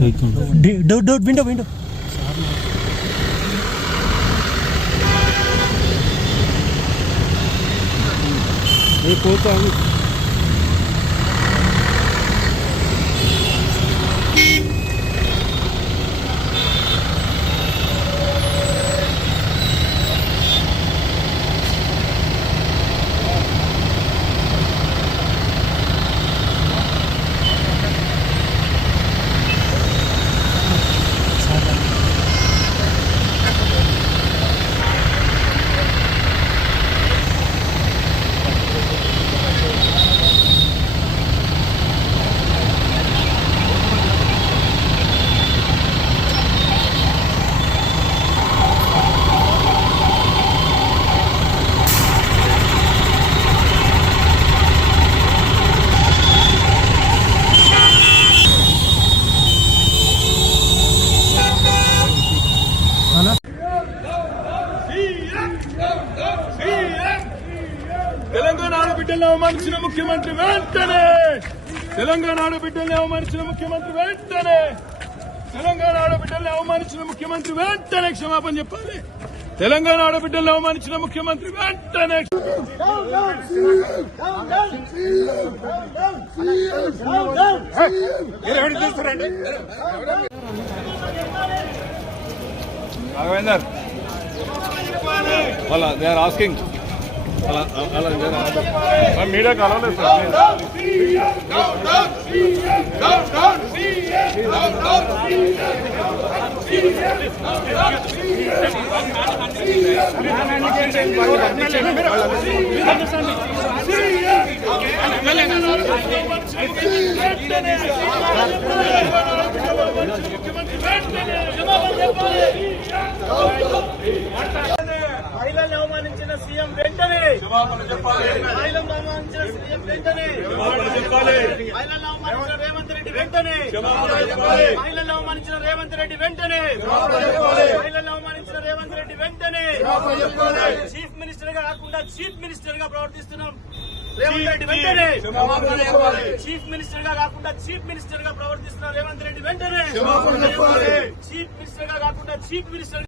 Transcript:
Window window పోతాను. తెలంగాణ ఆడబిడ్డల్ని అవమానించిన ముఖ్యమంత్రి వెంటనే తెలంగాణ ఆడబిడ్డల్ని అవమానించిన ముఖ్యమంత్రి వెంటనే తెలంగాణ ఆడబిడ్డల్ని అవమానించిన ముఖ్యమంత్రి వెంటనే క్షమాపణ చెప్పాలి. తెలంగాణ ఆడబిడ్డల్ని అవమానించిన ముఖ్యమంత్రి వెంటనే రాఘవేందర్ వాళ్ళ దే ఆర్ ఆస్కింగ్ మీడియా కలవలేదు సార్. మహిళలను అవమానించిన సీఎం వెంటనే మహిళలను అవమానించిన సీఎం వెంటనే మహిళలను అవమానించిన రేవంత్ రెడ్డి వెంటనే మహిళలను అవమానించిన రేవంత్ రెడ్డి వెంటనే మహిళలను అవమానించిన రేవంత్ రెడ్డి వెంటనే చీఫ్ మినిస్టర్ గా కాకుండా చీఫ్ మినిస్టర్ గా ప్రవర్తిస్తున్నాం రేవంత్ రెడ్డి వెంటనే చీఫ్ మినిస్టర్ గా కాకుండా చీఫ్ మినిస్టర్ గా ప్రవర్తిస్తున్న రేవంత్ రెడ్డి వెంటనే చీఫ్ మినిస్టర్ గా కాకుండా చీఫ్ మినిస్టర్